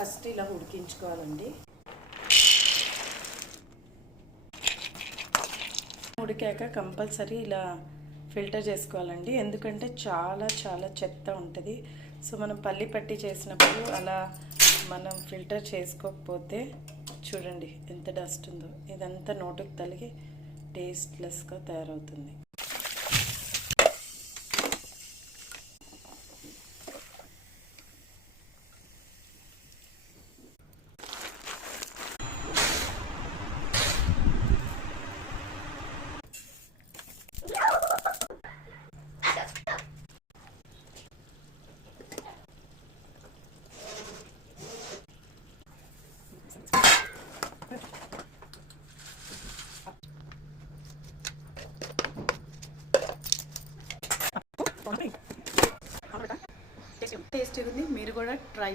First ఇలా ఉడికించుకోవాలండి. ఉడికాక కంపల్సరీ ఇలా ఫిల్టర్ చేసుకోవాలండి, ఎందుకంటే చాలా చాలా చెత్త ఉంటుంది. సో మనం పల్లి పట్టి చేసినప్పుడు అలా మనం ఫిల్టర్ చేసుకోకపోతే చూడండి ఎంత డస్ట్ ఉందో, ఇదంతా నోటికి తగిలి టేస్ట్లెస్గా తయారవుతుంది. టేస్టీ ఉంది, మీరు కూడా ట్రై